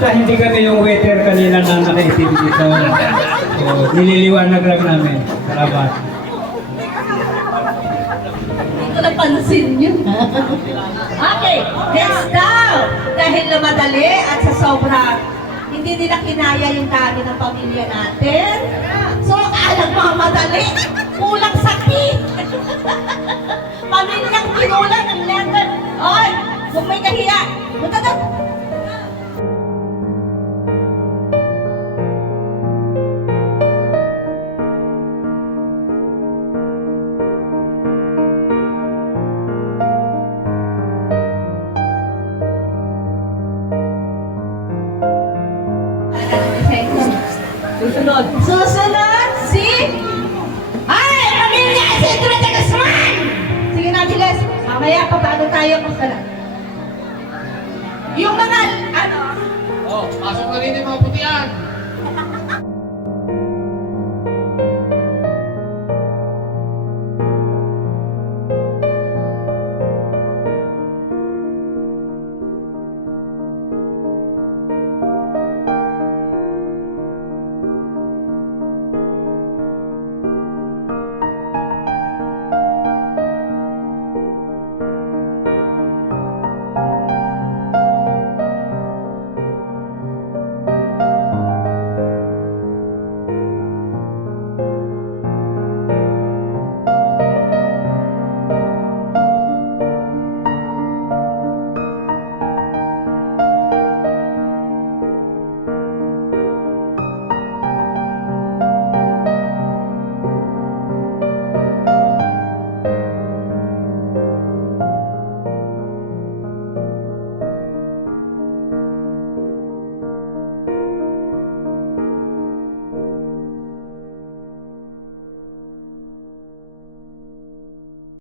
Basta hindi kami yung waiter kanina na nakaitim dito. So, nililiwanag lang namin. Salamat. Hindi ko napansin yun. Okay, next down. Dahil na madali at sa sobrang hindi nila kinaya yung dami ng pamilya natin. So, alam mga madali, kulang sakit. Pamilyang kinulang ng letter. Oy, kung may kahiya, punta doon. Susunod. Susunod si... Ay! Pamilya! Si Edwin de Guzman! Sige na, bilis. Mamaya, papaano tayo kung saan. Yung mga... Ano? Oh, pasok na rin yung mga putian.